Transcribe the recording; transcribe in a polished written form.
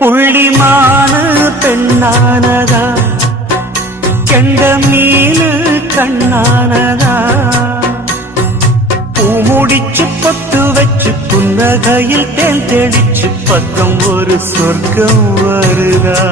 புள்ளிமானு பெண்ணானதா, கெண்ட மீனு கண்ணானதா, பூமுடிச்சு பொட்டு வச்சு புன்னகையில் தேன் தெளிச்சு பக்கம் ஒரு சொர்க்கம் வருதா.